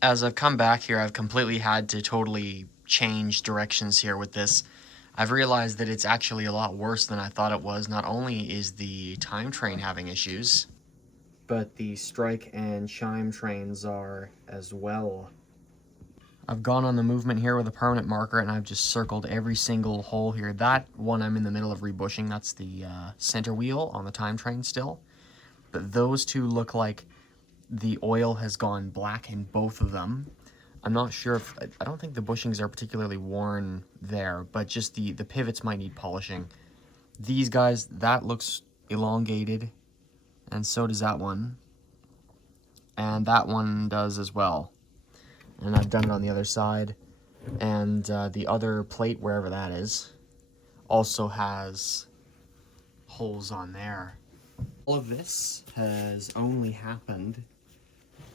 As I've come back here, I've completely had to totally change directions here with this. I've realized that it's actually a lot worse than I thought it was. Not only is the time train having issues, but the strike and chime trains are as well. I've gone on the movement here with a permanent marker and I've just circled every single hole here. That one I'm in the middle of rebushing. That's the center wheel on the time train still. But those two look like the oil has gone black in both of them. I'm not sure if, I don't think the bushings are particularly worn there, but just the pivots might need polishing. These guys, that looks elongated, and so does that one. And that one does as well. And I've done it on the other side. And the other plate, wherever that is, also has holes on there. All of this has only happened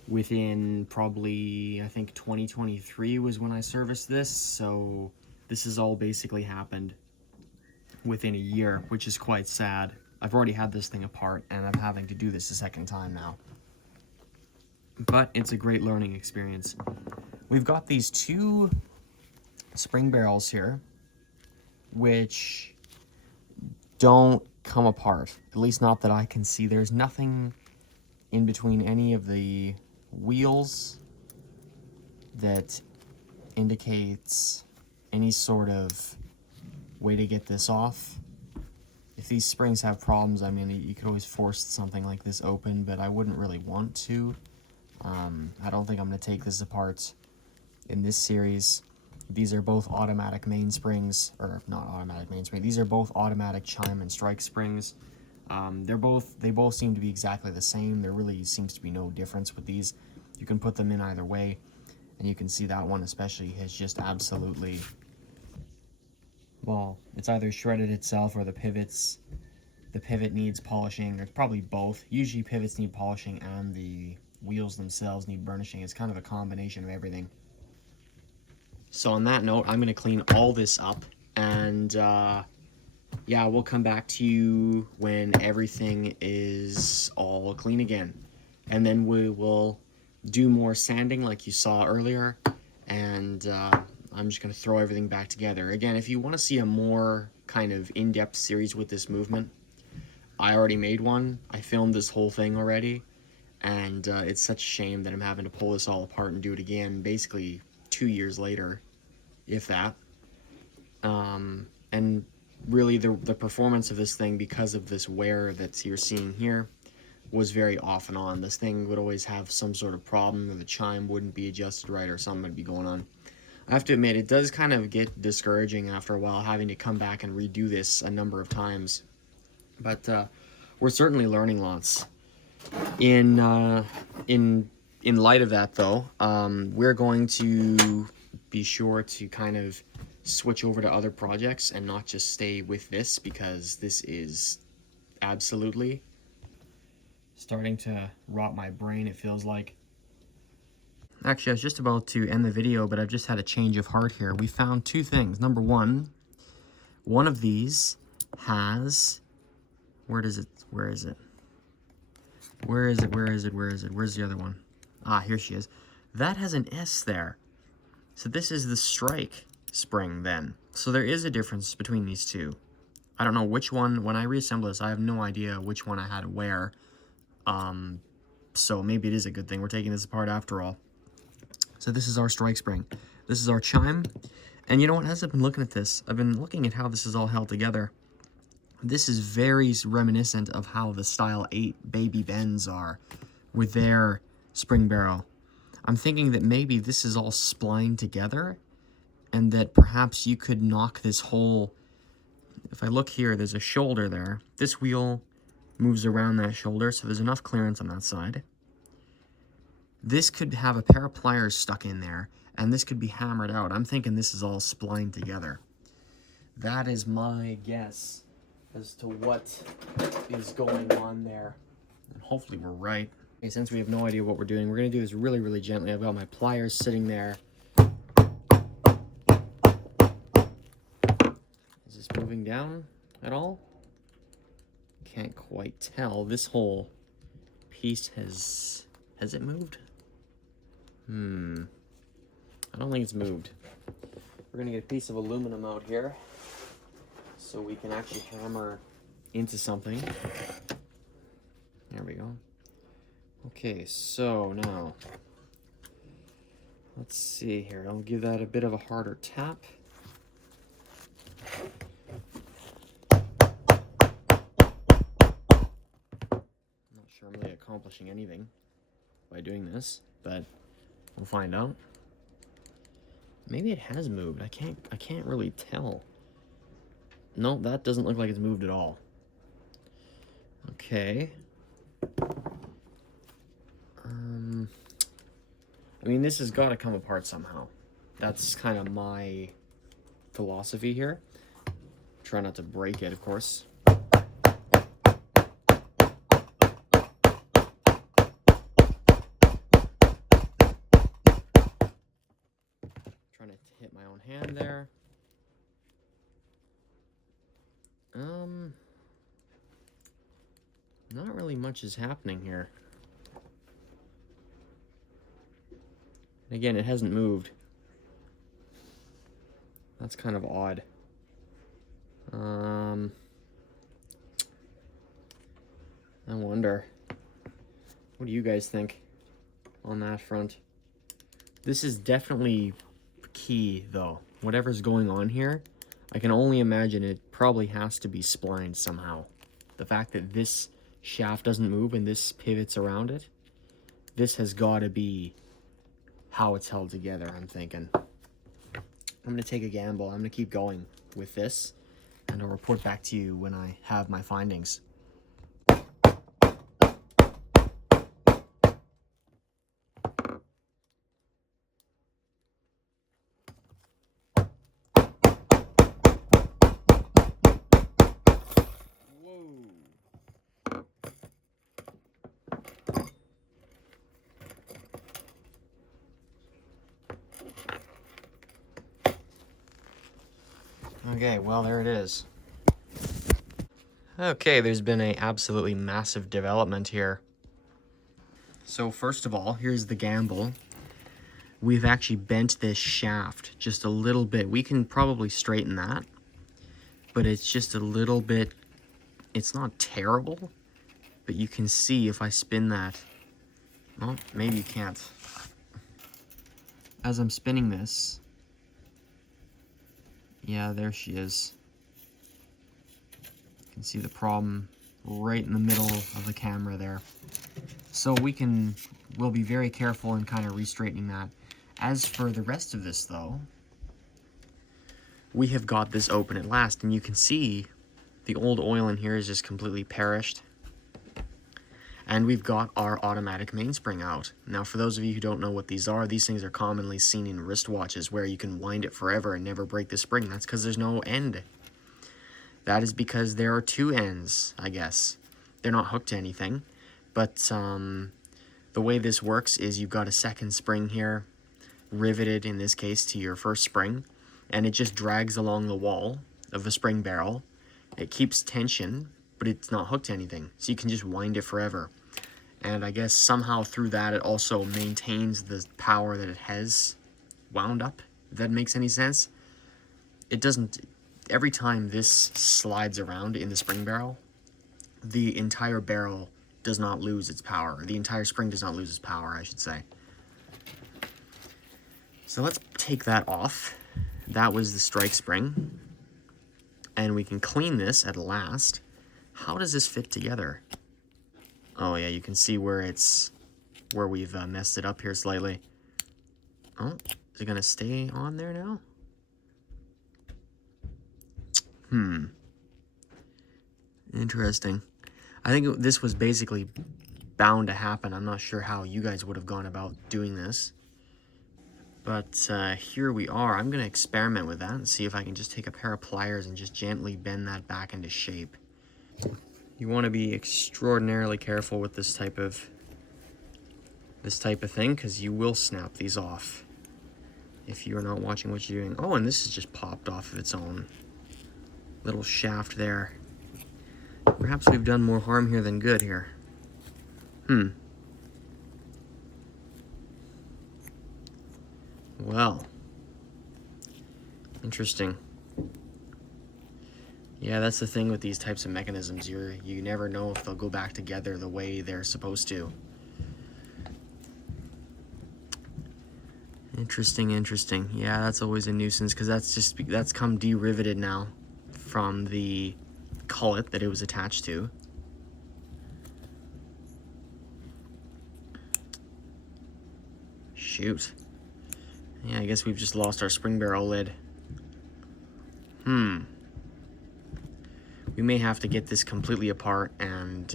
within probably, I think 2023 was when I serviced this, so this has all basically happened within a year, which is quite sad. I've already had this thing apart, and I'm having to do this a second time now. But it's a great learning experience. We've got these two spring barrels here, which don't come apart, at least not that I can see. There's nothing in between any of the wheels that indicates any sort of way to get this off. If these springs have problems, I mean, you could always force something like this open, but I wouldn't really want to. I don't think I'm going to take this apart in this series. These are both automatic mainsprings, or not automatic mainspring. These are both automatic chime and strike springs. They both seem to be exactly the same. There really seems to be no difference with these. You can put them in either way, and you can see that one especially has just absolutely, well, it's either shredded itself or the pivot needs polishing. There's probably both. Usually pivots need polishing and the wheels themselves need burnishing. It's kind of a combination of everything. So on that note, I'm going to clean all this up, and yeah, we'll come back to you when everything is all clean again. And then we will do more sanding like you saw earlier, and I'm just going to throw everything back together. Again, if you want to see a more kind of in-depth series with this movement, I already made one. I filmed this whole thing already, and it's such a shame that I'm having to pull this all apart and do it again, basically 2 years later, if that. And really the performance of this thing, because of this wear that you're seeing here, was very off and on. This thing would always have some sort of problem, or the chime wouldn't be adjusted right, or something would be going on. I have to admit, it does kind of get discouraging after a while, having to come back and redo this a number of times. But we're certainly learning lots. In light of that, though, we're going to be sure to kind of switch over to other projects and not just stay with this, because this is absolutely starting to rot my brain, it feels like. Actually, I was just about to end the video, but I've just had a change of heart here. We found two things. Number one of these has, where's the other one? Ah, here she is. That has an S there. So this is the strike spring then. So there is a difference between these two. I don't know which one, when I reassemble this, I have no idea which one I had to wear. So maybe it is a good thing we're taking this apart after all. So this is our strike spring. This is our chime. And you know what, as I've been looking at this, I've been looking at how this is all held together. This is very reminiscent of how the Style 8 Baby Bends are with their spring barrel. I'm thinking that maybe this is all splined together, and that perhaps you could knock this whole, if I look here, there's a shoulder there. This wheel moves around that shoulder, so there's enough clearance on that side. This could have a pair of pliers stuck in there, and this could be hammered out. I'm thinking this is all splined together. That is my guess as to what is going on there. And hopefully we're right. Okay, since we have no idea what we're doing, we're going to do this really, really gently. I've got my pliers sitting there. Is this moving down at all? Can't quite tell. This whole piece has it moved? I don't think it's moved. We're gonna get a piece of aluminum out here so we can actually hammer into something. There we go. Okay, so now let's see here. I'll give that a bit of a harder tap. I'm not sure I'm really accomplishing anything by doing this, but we'll find out. Maybe it has moved. I can't really tell. No, that doesn't look like it's moved at all. Okay. I mean, this has got to come apart somehow. That's kind of my philosophy here. Try not to break it, of course. Trying to hit my own hand there. Not really much is happening here. Again, it hasn't moved. That's kind of odd. I wonder. What do you guys think on that front? This is definitely key, though. Whatever's going on here, I can only imagine it probably has to be splined somehow. The fact that this shaft doesn't move and this pivots around it, this has got to be how it's held together, I'm thinking. I'm going to take a gamble. I'm going to keep going with this, and I'll report back to you when I have my findings. Okay, well, there it is. Okay, there's been an absolutely massive development here. So first of all, here's the gamble. We've actually bent this shaft just a little bit. We can probably straighten that, but it's just a little bit, it's not terrible, but you can see if I spin that, well, maybe you can't. As I'm spinning this, yeah, there she is. You can see the problem right in the middle of the camera there. So we'll be very careful in kind of re-straightening that. As for the rest of this though, we have got this open at last, and you can see the old oil in here is just completely perished. And we've got our automatic mainspring out. Now, for those of you who don't know what these things are commonly seen in wristwatches where you can wind it forever and never break the spring. That's because there's no end. That is because there are two ends, I guess. They're not hooked to anything. But the way this works is you've got a second spring here, riveted in this case to your first spring, and it just drags along the wall of the spring barrel. It keeps tension, but it's not hooked to anything, so you can just wind it forever. And I guess somehow through that it also maintains the power that it has wound up, if that makes any sense. It doesn't, every time this slides around in the spring barrel, the entire barrel does not lose its power. The entire spring does not lose its power, I should say. So let's take that off. That was the strike spring. And we can clean this at last. How does this fit together? Oh yeah, you can see where we've messed it up here slightly. Oh, is it gonna stay on there now? Interesting. I think this was basically bound to happen. I'm not sure how you guys would have gone about doing this. But here we are. I'm gonna experiment with that and see if I can just take a pair of pliers and just gently bend that back into shape. You want to be extraordinarily careful with this type of thing, because you will snap these off if you are not watching what you're doing. Oh, and this has just popped off of its own. Little shaft there. Perhaps we've done more harm here than good here. Well, interesting. Yeah, that's the thing with these types of mechanisms. You never know if they'll go back together the way they're supposed to. Interesting, interesting. Yeah, that's always a nuisance because that's come de-riveted now from the cullet that it was attached to. Shoot. Yeah, I guess we've just lost our spring barrel lid. We may have to get this completely apart and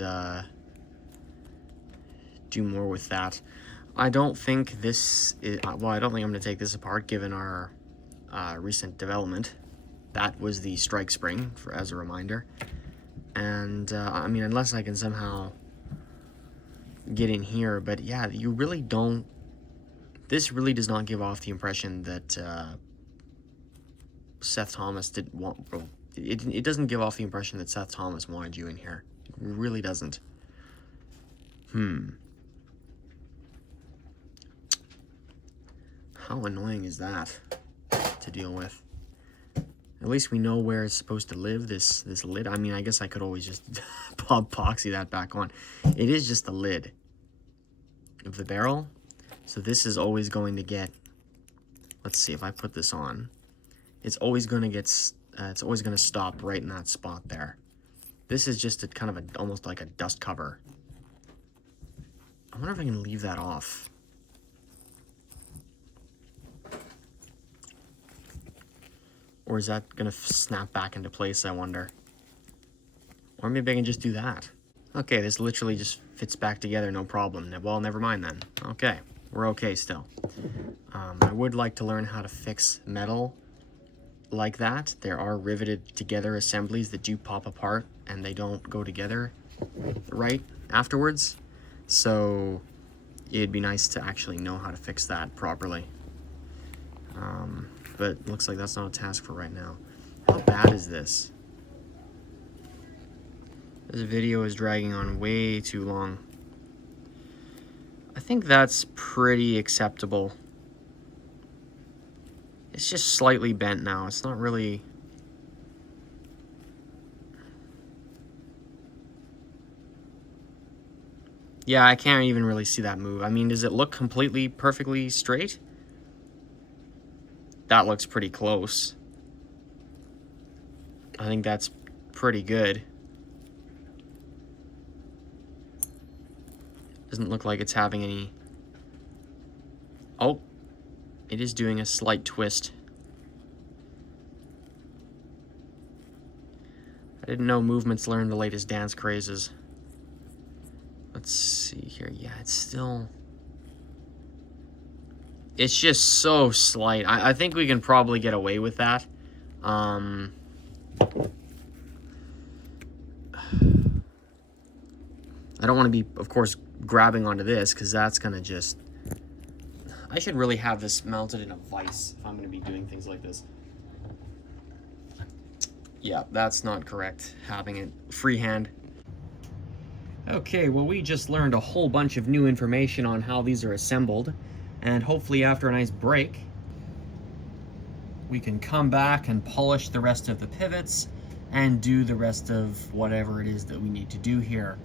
do more with that. I don't think this is, well, I don't think I'm going to take this apart given our recent development. That was the strike spring, as a reminder. And, I mean, unless I can somehow get in here, but yeah, you really don't, this really does not give off the impression that Seth Thomas didn't want, it doesn't give off the impression that Seth Thomas wanted you in here. It really doesn't. How annoying is that to deal with? At least we know where it's supposed to live, this lid. I mean, I guess I could always just epoxy that back on. It is just the lid of the barrel. So this is always going to get, let's see, if I put this on, it's always going to get, it's always going to stop right in that spot there. This is just a kind of almost like a dust cover. I wonder if I can leave that off. Or is that going to snap back into place, I wonder? Or maybe I can just do that. Okay, this literally just fits back together, no problem. Well, never mind then. Okay, we're okay still. I would like to learn how to fix metal like that. There are riveted together assemblies that do pop apart and they don't go together right afterwards. So it'd be nice to actually know how to fix that properly. But looks like that's not a task for right now. How bad is this? This video is dragging on way too long. I think that's pretty acceptable. It's just slightly bent now. It's not really... Yeah, I can't even really see that move. I mean, does it look completely perfectly straight? That looks pretty close. I think that's pretty good. Doesn't look like it's having any... Oh, it is doing a slight twist. I didn't know movements learn the latest dance crazes. Let's see here. Yeah, it's still... It's just so slight. I think we can probably get away with that. I don't want to be, of course, grabbing onto this because that's going to just... I should really have this mounted in a vise if I'm going to be doing things like this. Yeah, that's not correct, having it freehand. Okay, well, we just learned a whole bunch of new information on how these are assembled. And hopefully after a nice break, we can come back and polish the rest of the pivots and do the rest of whatever it is that we need to do here.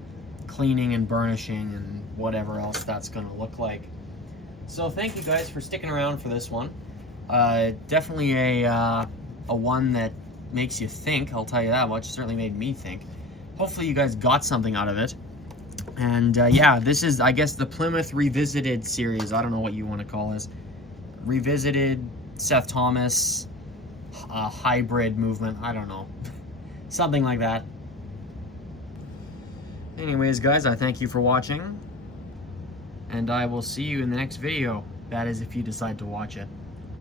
Cleaning and burnishing and whatever else that's going to look like. So thank you guys for sticking around for this one. Definitely a one that makes you think, I'll tell you that much. It certainly made me think. Hopefully you guys got something out of it. And yeah, this is, I guess, the Plymouth Revisited series. I don't know what you want to call this. Revisited, Seth Thomas, hybrid movement. I don't know. Something like that. Anyways, guys, I thank you for watching. And I will see you in the next video. That is, if you decide to watch it.